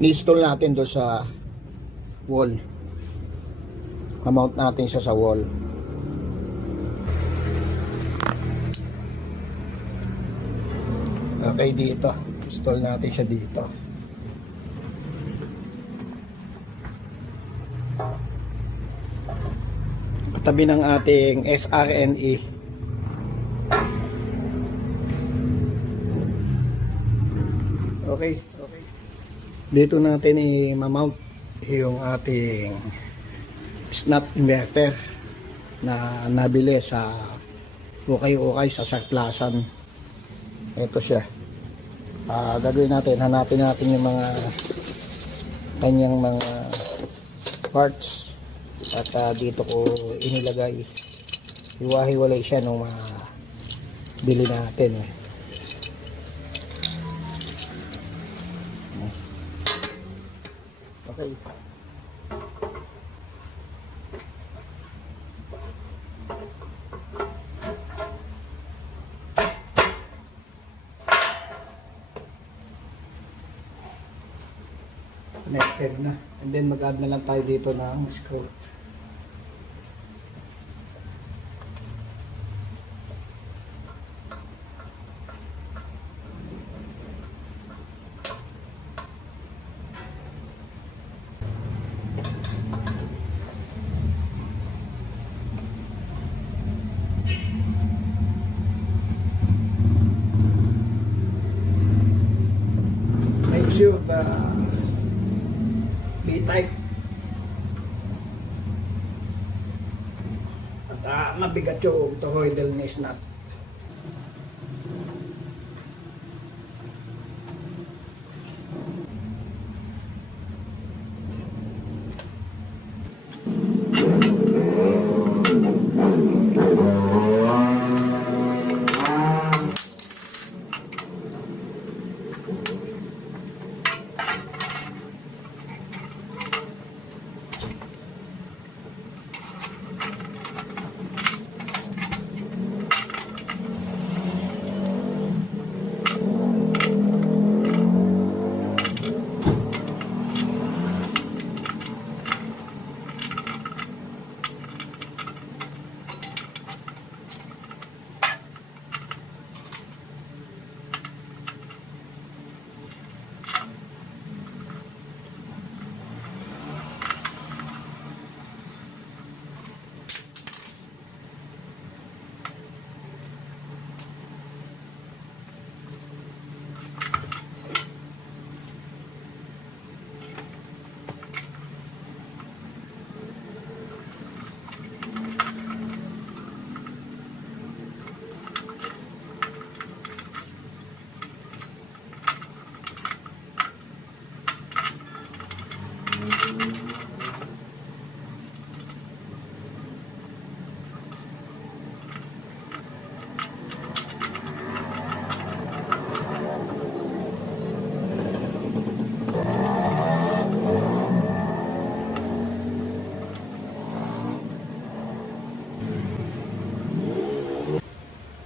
I-install natin doon sa wall. Mount natin siya sa wall. Okay, dito. Install natin siya dito. Katabi ng ating SRNE. Okay. Dito natin i-mount yung ating snap inverter na nabili sa ukay-ukay sa surplusan. Ito siya. Gagawin natin, hanapin natin yung mga kanyang mga parts at dito ko inilagay. Hiwa-hiwalay siya nung bili natin Okay. Connected na. And then mag-add na lang tayo dito ng screw. Make sure be tight. At mabigat yung toroidal nest nut.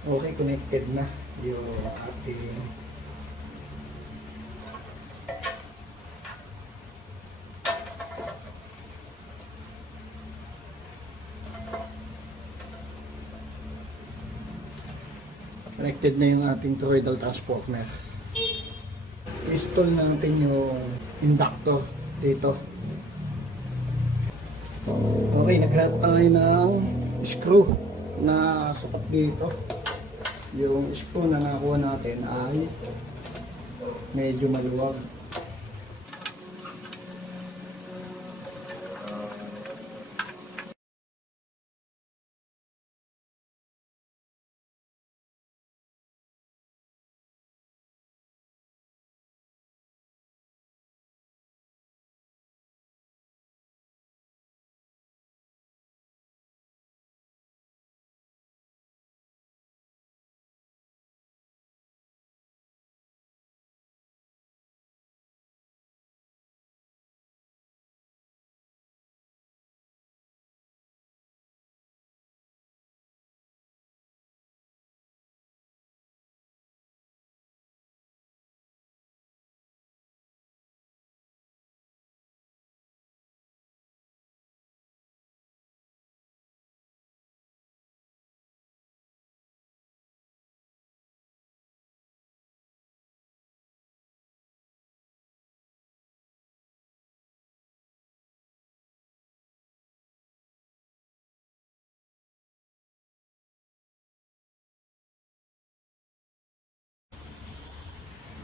Okay, connected na yung ating toroidal transformer. Install natin yung inductor dito. Okay, naghanap tayo ng screw na sukat dito. Yung screw na nakuha natin ay medyo maluwag.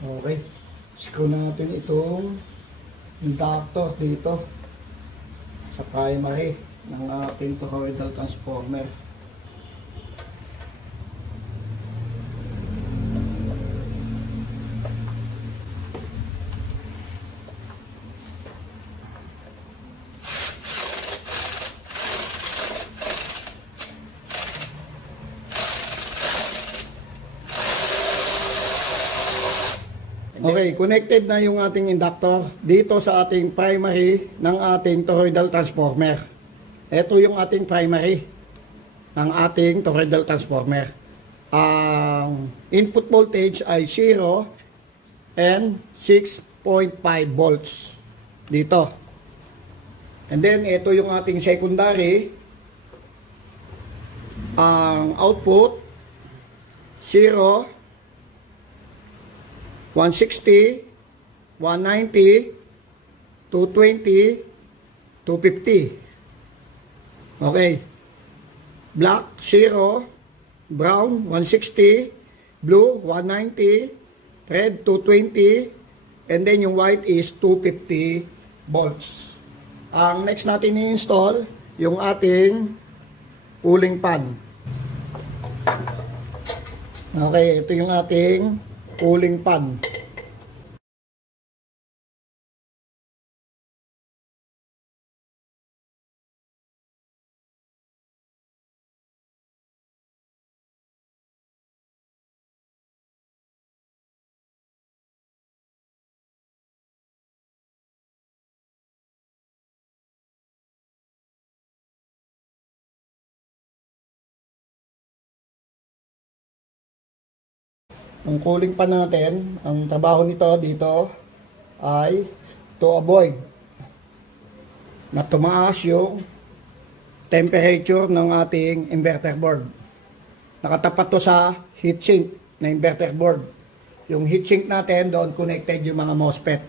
Okay. Screw natin itong inductor dito sa primary ng ating toroidal transformer. Okay, connected na yung ating inductor dito sa ating primary ng ating toroidal transformer. Ito yung ating primary ng ating toroidal transformer. Ang input voltage ay 0 and 6.5 volts dito. And then ito yung ating secondary. Ang output 0, 160, 190, 220, 250. Okay. Black 0, brown 160, blue 190, red 220, and then yung white is 250 volts. Ang next natin i-install yung ating cooling fan. Okay, ito yung ating cooling fan. Ang cooling pan natin, ang trabaho nito dito ay to avoid na tumaas yung temperature ng ating inverter board. Nakatapat to sa heatsink na inverter board. Yung heatsink natin, doon connected yung mga MOSFET.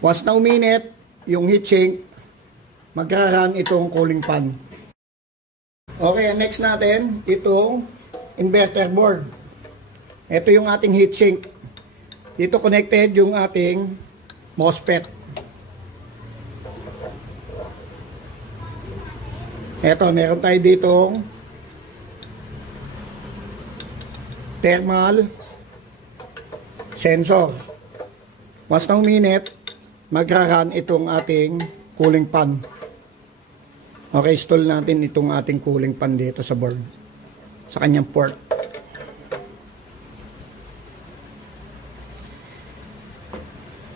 Once na uminit yung heatsink, magra-run itong cooling fan. Okay, next natin, itong inverter board. Ito yung ating heatsink. Dito connected yung ating MOSFET. Ito, meron tayo ditong thermal sensor. Once na uminit, magra-run itong ating cooling fan. Okay, install natin itong ating cooling fan dito sa board, sa kanyang port.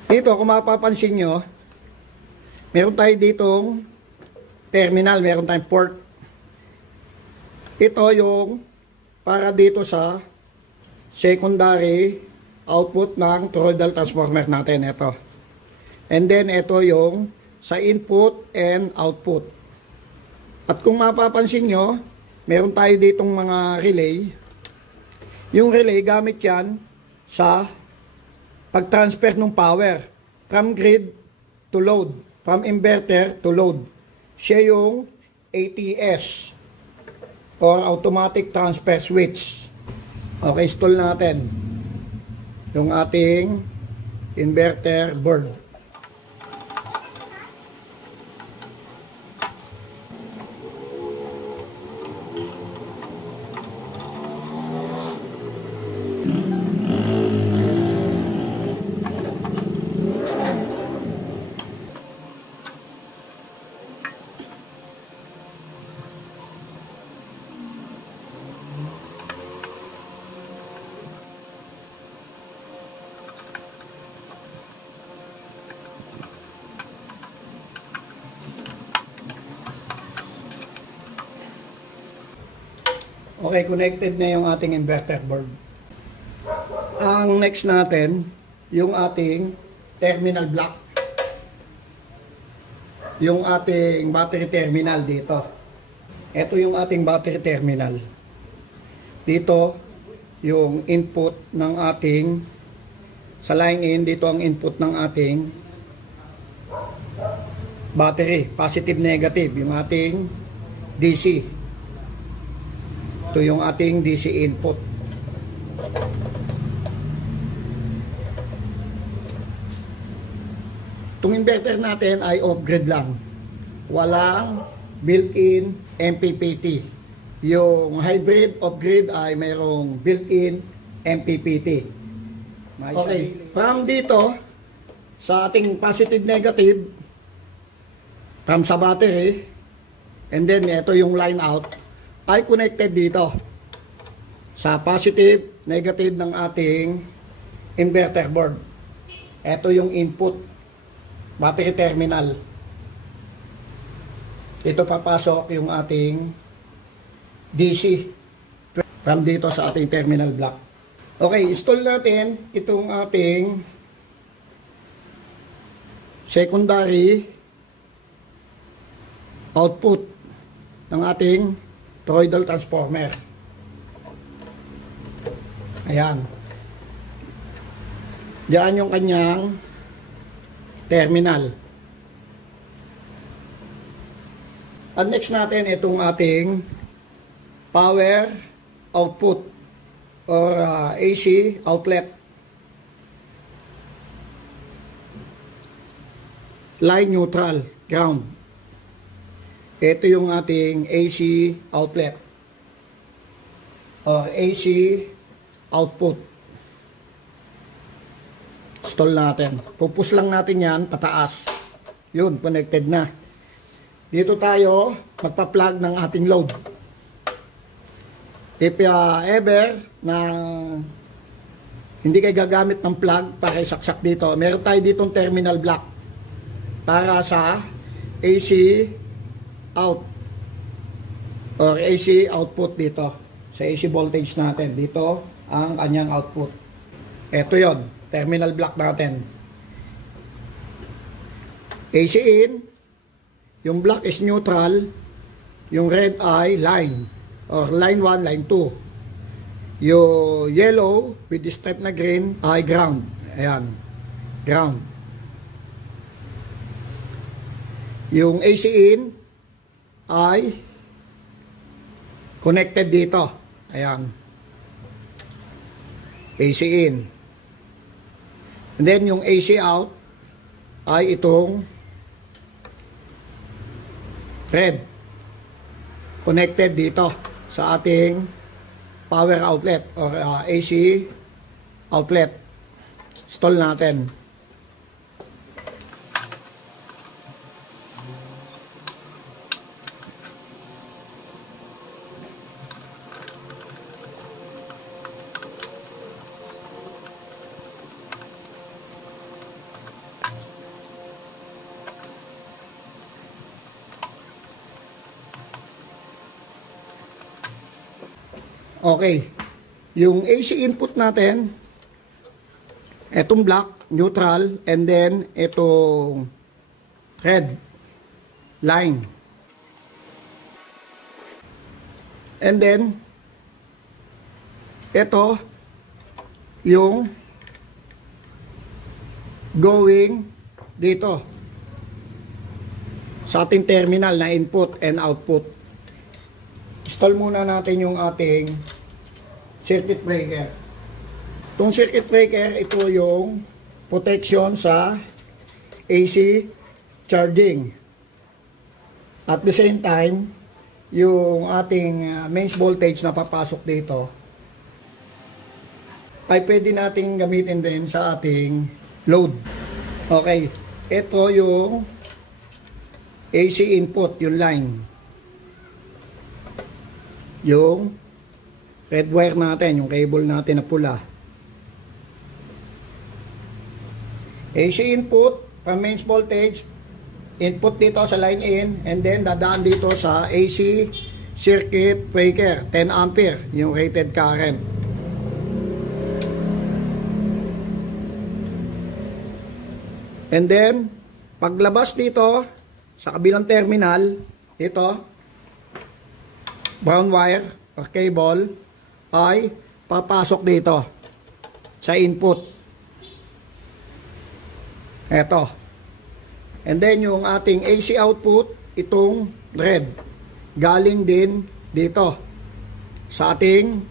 Dito, kung mapapansin nyo, meron tayo ditong terminal, meron tayong port. Ito yung para dito sa secondary output ng toroidal transformer natin. Ito. And then, ito yung sa input and output. At kung mapapansin nyo, meron tayo ditong mga relay. Yung relay, gamit yan sa pag-transfer ng power from grid to load, from inverter to load. Siya yung ATS or automatic transfer switch. Okay, install natin yung ating inverter board. Okay, connected na yung ating inverter board. Ang next natin, yung ating terminal block. Yung ating battery terminal dito. Ito yung ating battery terminal. Dito, yung input ng ating, sa line in, dito ang input ng ating battery. Positive, negative. Yung ating DC. Ito yung ating DC input. Itong inverter natin ay off-grid lang. Walang built-in MPPT. Yung hybrid off-grid ay mayroong built-in MPPT. Okay, from dito sa ating positive negative from sa battery, and then ito yung line out ay connected dito sa positive negative ng ating inverter board. Ito yung input battery terminal. Ito papasok yung ating DC from dito sa ating terminal block. Okay, install natin itong ating secondary output ng ating toroidal transformer. Ayan. Diyan yung kanyang terminal. At next natin itong ating power output or AC outlet. Line neutral, ground. Ito yung ating AC outlet or AC output. Install natin. Pupus lang natin yan pataas. Yun, connected na. Dito tayo magpa-plug ng ating load. If ever na hindi kayo gagamit ng plug para isaksak dito, meron tayo ditong terminal block para sa AC out or AC output dito. Sa AC voltage natin. Dito ang kanyang output. Ito yon, terminal block natin. AC in, yung black is neutral, yung red ay line, or line 1, line 2. Yung yellow with the stripe na green ay ground. Ayan, ground. Yung AC in ay connected dito. Ayan. AC in. And then yung AC out ay itong red, connected dito sa ating power outlet or AC outlet. Install natin. Okay, yung AC input natin, etong black, neutral, and then etong red, line. And then, ito, yung going dito sa ating terminal na input and output. Install muna natin yung ating circuit breaker. Itong circuit breaker, ito yung protection sa AC charging. At the same time, yung ating mains voltage na papasok dito ay pwede nating gamitin din sa ating load. Okay, ito yung AC input, yung line. Yung red wire natin, yung cable natin na pula. AC input from mains voltage, input dito sa line in, and then dadaan dito sa AC circuit breaker, 10 ampere, yung rated current. And then, paglabas dito, sa kabilang terminal, ito, brown wire or cable, ay papasok dito sa input. Eto. And then yung ating AC output, itong red, galing din dito sa ating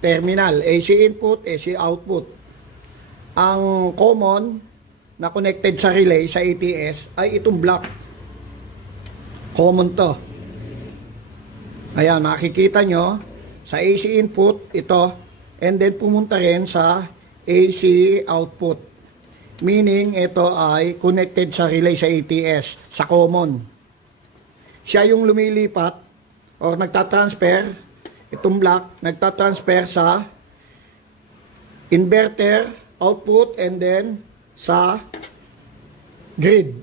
terminal. AC input, AC output. Ang common na connected sa relay sa ATS ay itong block. Common to. Ayan, nakikita nyo sa AC input ito, and then pumunta rin sa AC output. Meaning ito ay connected sa relay sa ATS, sa common. Siya yung lumilipat or nagtatransfer, itong block nagtatransfer sa inverter output and then sa grid.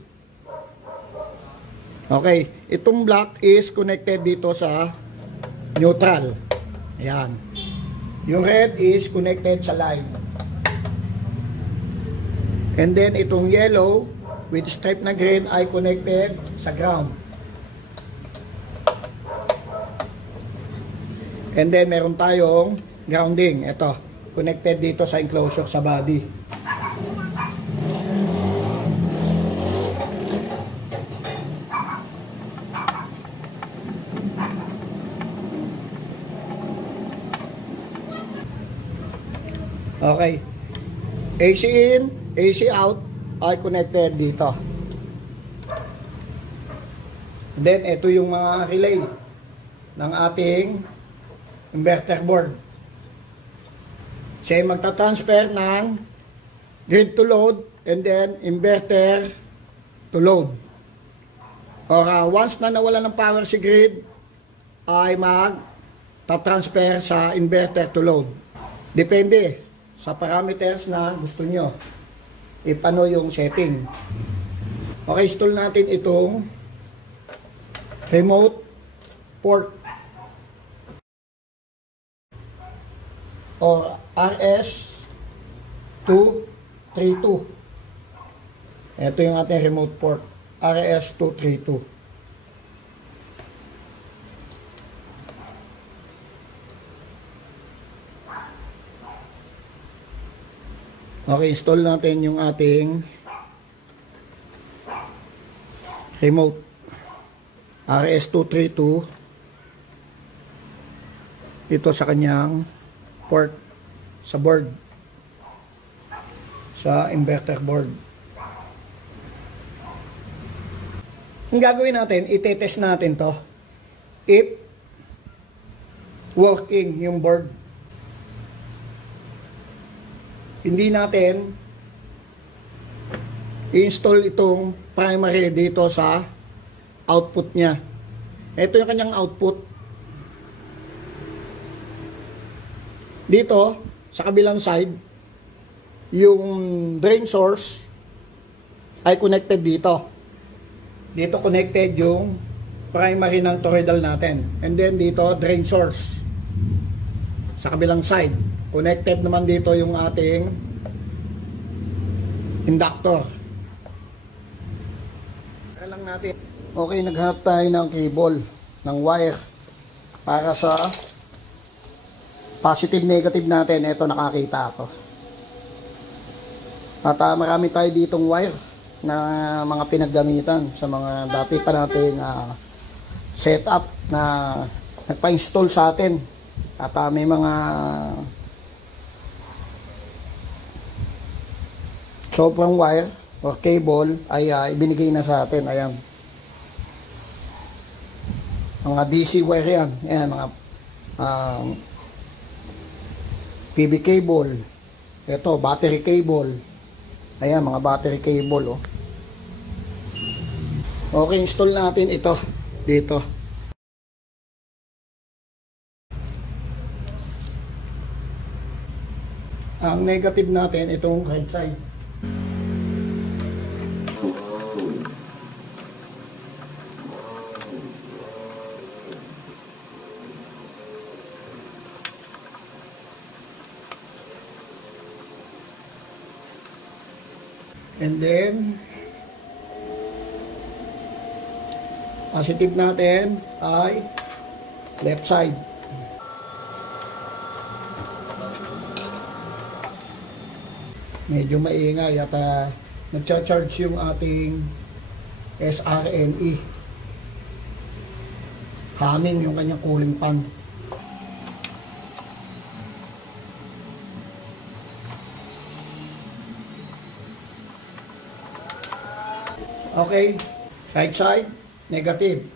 Okay, itong block is connected dito sa neutral. Ayan. Yung red is connected sa line. And then itong yellow with stripe na green ay connected sa ground. And then meron tayong grounding. Ito, connected dito sa enclosure sa body. Okay. AC in, AC out ay connected dito. Then ito yung mga relay ng ating inverter board. Siya ay magta-transfer ng grid to load and then inverter to load. Or once na nawala ng power si grid, ay mag-transfer sa inverter to load. Depende sa parameters na gusto nyo. Ipano yung setting. Okay, install natin itong remote port or RS232. Ito yung ating remote port, RS232. Okay, install natin yung ating remote RS232 ito sa kanyang port sa board, sa inverter board. Ang gagawin natin, itetest natin to if working yung board. Hindi natin i-install itong primary dito sa output niya. Ito yung kanyang output. Dito, sa kabilang side, yung drain source ay connected dito. Dito connected yung primary ng toroidal natin. And then dito, drain source. Sa kabilang side. Connected naman dito yung ating inductor. Kaya lang natin. Okay, naghanap tayo ng cable, ng wire para sa positive negative natin. Ito nakakita ako. At marami tayo ditong wire na mga pinaggamitan sa mga dati pa natin setup na nagpa-install sa atin. At may mga sobrang wire or cable ay ibinigay na sa atin. Ayan. Mga DC wire yan. Ayan, mga PV cable. Ito, battery cable. Ayan, mga battery cable. Oh. Okay, install natin ito dito. Ang negative natin, itong right side. And then positive natin ay left side. Medyo maingay at nagcha-charge yung ating SRNE. Humming yung kanyang cooling fan. Okay, right side, negative.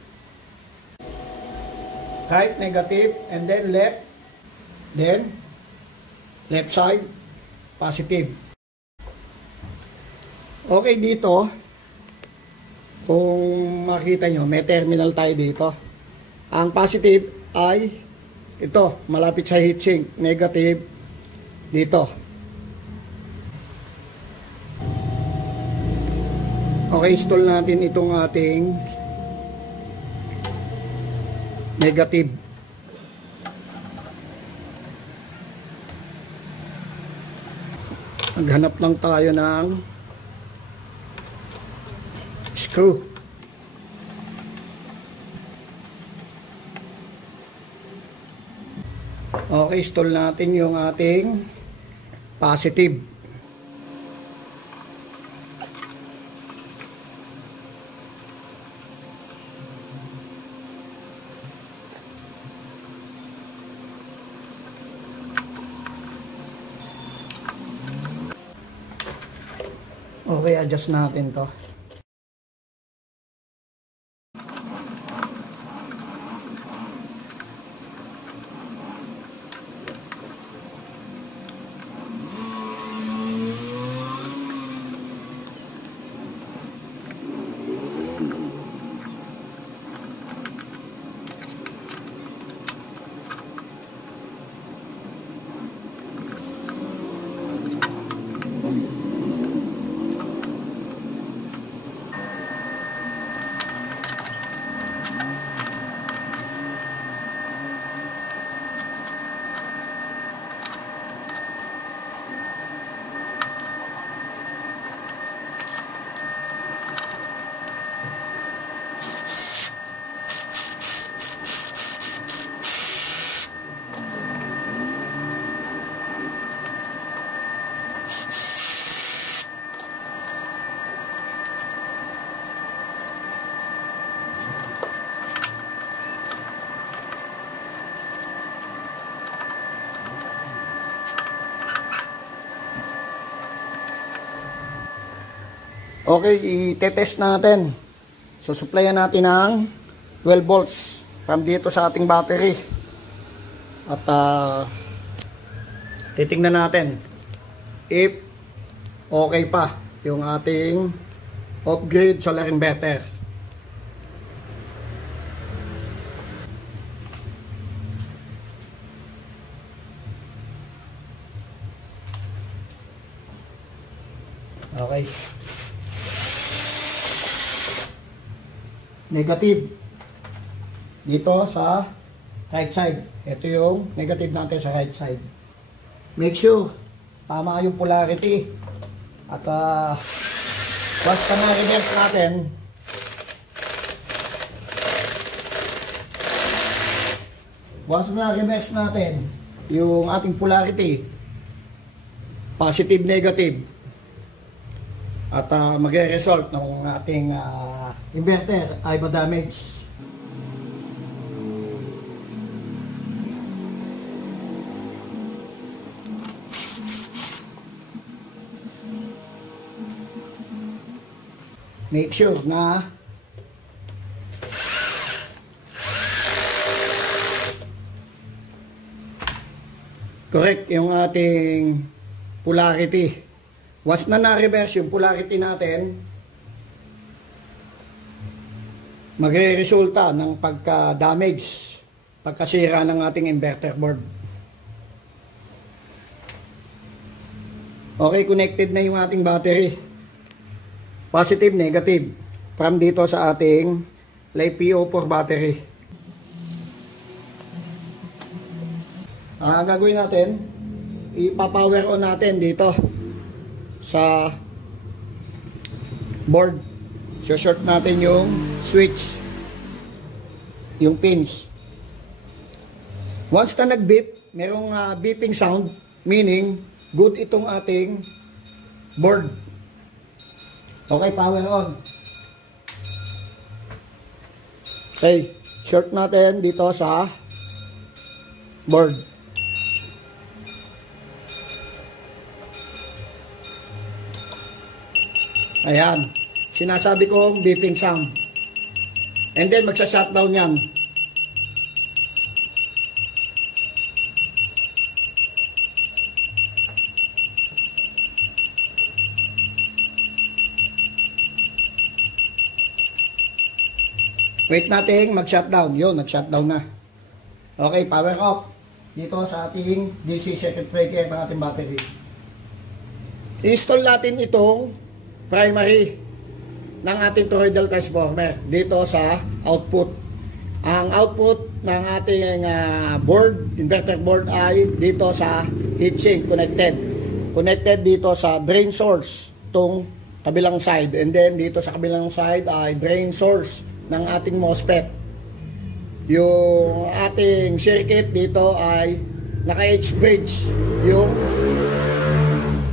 Right, negative, and then left side, positive. Okay, dito, kung makita nyo, may terminal tayo dito. Ang positive ay ito, malapit sa heatsink. Negative, dito. Okay, install natin itong ating negative. Maghanap lang tayo ng screw. Okay, install natin yung ating positive. Okay, adjust natin to. Okay, i-test natin. So, supplyan natin ng 12 volts from dito sa ating battery. At titingnan natin if okay pa yung ating off-grid solar inverter. Okay. Negative dito sa right side. Ito yung negative natin sa right side. Make sure tama yung polarity. At basta na reverse natin, once na reverse natin yung ating polarity, positive, negative, at magre-result ng ating inverter ay ma-damage. Make sure na correct yung ating polarity. Once na na-reverse yung polarity natin, magre-resulta ng pagka-damage, pagkasira ng ating inverter board. Okay, connected na yung ating battery. Positive, negative. From dito sa ating LiPo4 battery. Gagawin natin, ipa-power on natin dito sa board. So short natin yung switch, yung pins. Once na nag-beep, merong beeping sound, meaning good itong ating board. Okay, power on. Okay, short natin dito sa board. Ayan. sinasabi kong beeping sound. And then magsa-shutdown yan. Wait natin mag-shutdown. Yun, nag-shutdown na. Okay, power off. Dito sa ating DC circuit breaker ng ating battery. Install natin itong primary ng ating toroidal transformer dito sa output. Ang output ng ating board, inverter board ay dito sa heatsink connected. Connected dito sa drain source, itong kabilang side. And then dito sa kabilang side ay drain source ng ating MOSFET. Yung ating circuit dito ay naka-H bridge yung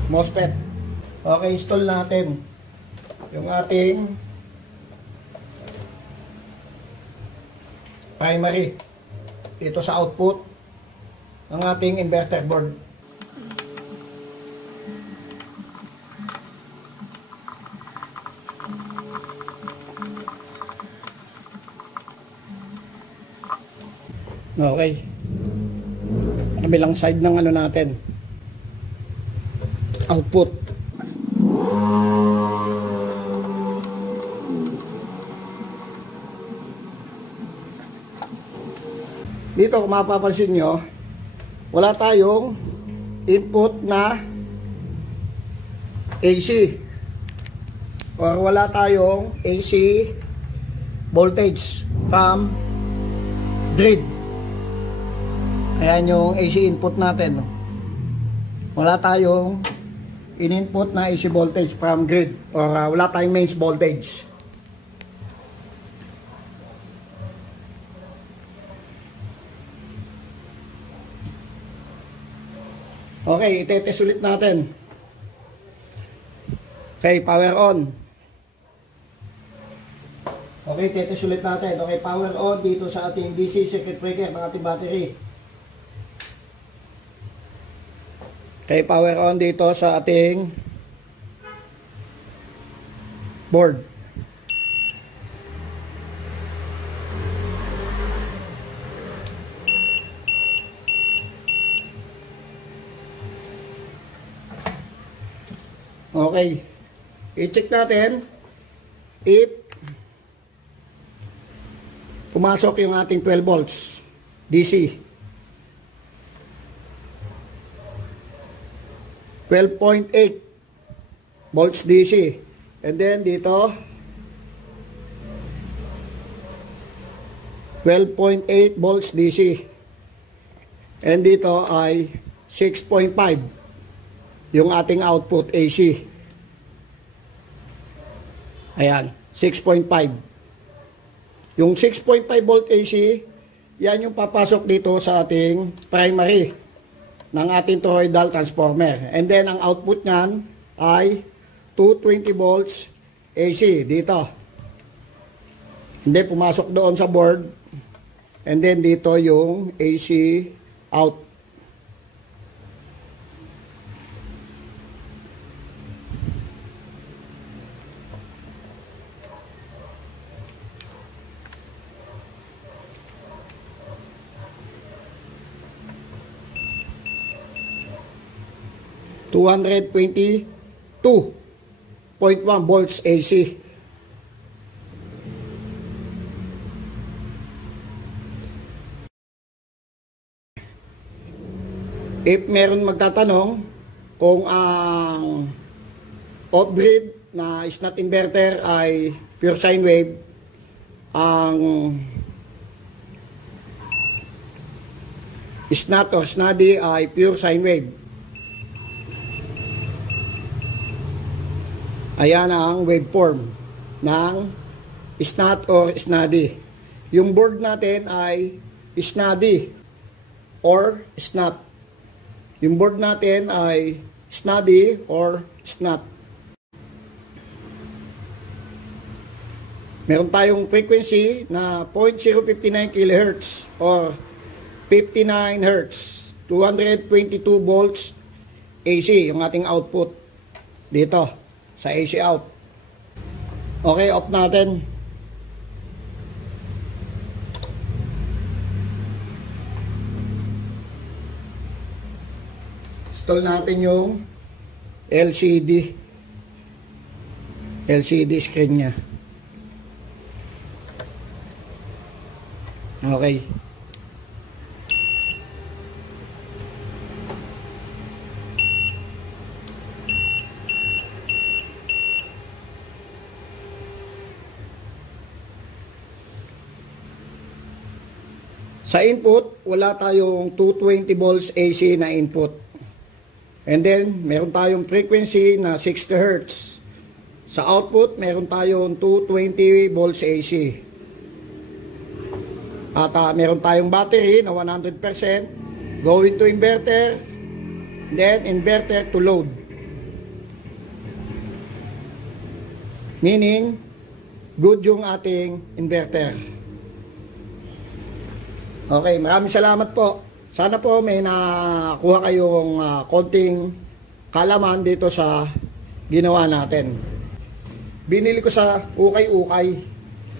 MOSFET. Okay, install natin yung ating primary dito sa output ng ating inverter board. Okay. Kabilang side ng ano natin. Output. Dito kung mapapansin nyo, wala tayong input na AC or wala tayong AC voltage from grid. Ayan yung AC input natin. Wala tayong in-input na AC voltage from grid or wala tayong mains voltage. Okay, itetest ulit natin. Okay, power on. Okay, itetest ulit natin. Okay, power on dito sa ating DC circuit breaker ng ating battery. Okay, power on dito sa ating board. Okay, i-check natin if pumasok yung ating 12 volts DC. 12.8 volts DC. And then dito 12.8 volts DC. And dito ay 6.5 yung ating output AC. Ayan, 6.5. Yung 6.5 volt AC, yan yung papasok dito sa ating primary ng ating toroidal transformer. And then ang output nyan ay 220 volts AC dito. And then pumasok doon sa board. And then dito yung AC out. $222.1 volts AC. If meron magtatanong kung ang off-grid na snap inverter ay pure sine wave, ang snap or snuddy ay pure sine wave. Ayan ang waveform ng snap or snuddy. Yung board natin ay snuddy or snap. Yung board natin ay snuddy or snap. Meron tayong frequency na 0.059 kHz or 59 Hz. 222 volts AC yung ating output dito sa AC out. Okay, off natin. Install natin yung LCD screen niya. Okay. Sa input, wala tayong 220 volts AC na input. And then, meron tayong frequency na 60 Hz. Sa output, meron tayong 220 volts AC. At meron tayong battery na 100%, going to inverter, then inverter to load. Meaning, good yung ating inverter. Okay, maraming salamat po. Sana po may nakuha kayong konting kalaman dito sa ginawa natin. Binili ko sa ukay-ukay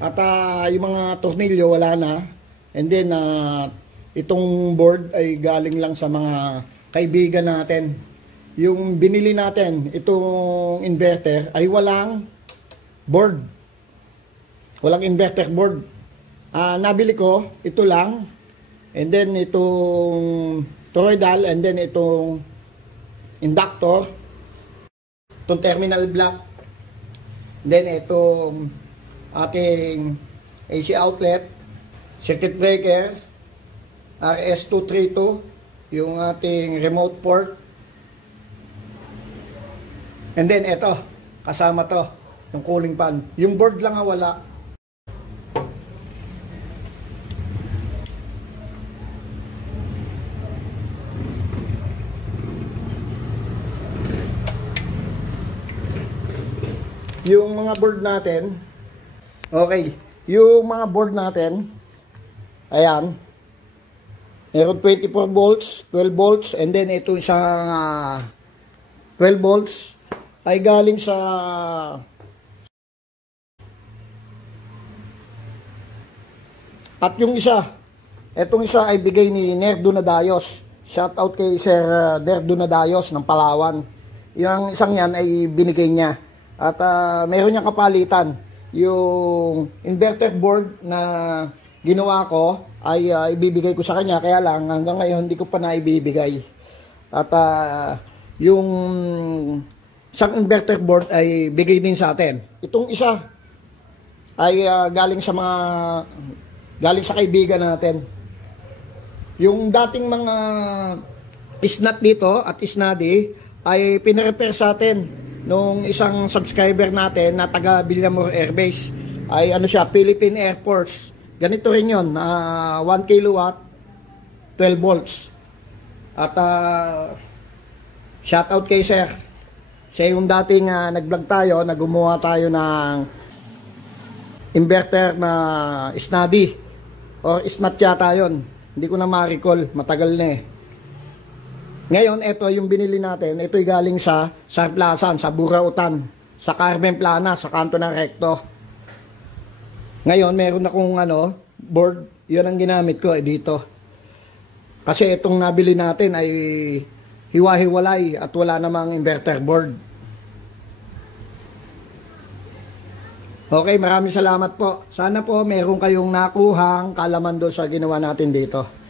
at yung mga tornilyo wala na. And then itong board ay galing lang sa mga kaibigan natin. Yung binili natin, itong inverter ay walang board. Walang inverter board. Nabili ko, ito lang. And then itong toroidal, and then itong inductor, itong terminal block, then itong ating AC outlet, circuit breaker, RS232, yung ating remote port, and then ito, kasama to, yung cooling fan. Yung board lang wala. Yung mga board natin, okay, yung mga board natin, ayan, meron 24 volts, 12 volts, and then ito isang 12 volts, ay galing sa at yung isa, etong isa ay bigay ni Nerdo Nadayos. Shout out kay Sir Nerdo Nadayos ng Palawan. Yung isang yan ay binigay niya. At meron niyang kapalitan. Yung inverter board na ginawa ko ay ibibigay ko sa kanya. Kaya lang hanggang ngayon hindi ko pa na ibibigay. At yung isang inverter board ay bigay din sa atin. Itong isa ay galing sa kaibigan natin. Yung dating mga isnat dito at isnadi ay pinarepair sa atin nung isang subscriber natin na taga Villamor Air Base. Ay ano siya, Philippine Air Force. Ganito rin yun, 1 kilowatt, 12 volts. At shout out kay Sir. Siya yung dating nag-vlog tayo, gumawa tayo ng inverter na isnadi or isnat yata yun. Hindi ko na ma-recall, matagal na eh. Ngayon, ito yung binili natin, ito'y galing sa Sarplasan, sa Burautan, sa Carmen Plana, sa kanto ng Recto. Ngayon, meron akong board, yun ang ginamit ko dito. Kasi itong nabili natin ay hiwa-hiwalay at wala namang inverter board. Okay, maraming salamat po. Sana po meron kayong nakuhang kalaman doon sa ginawa natin dito.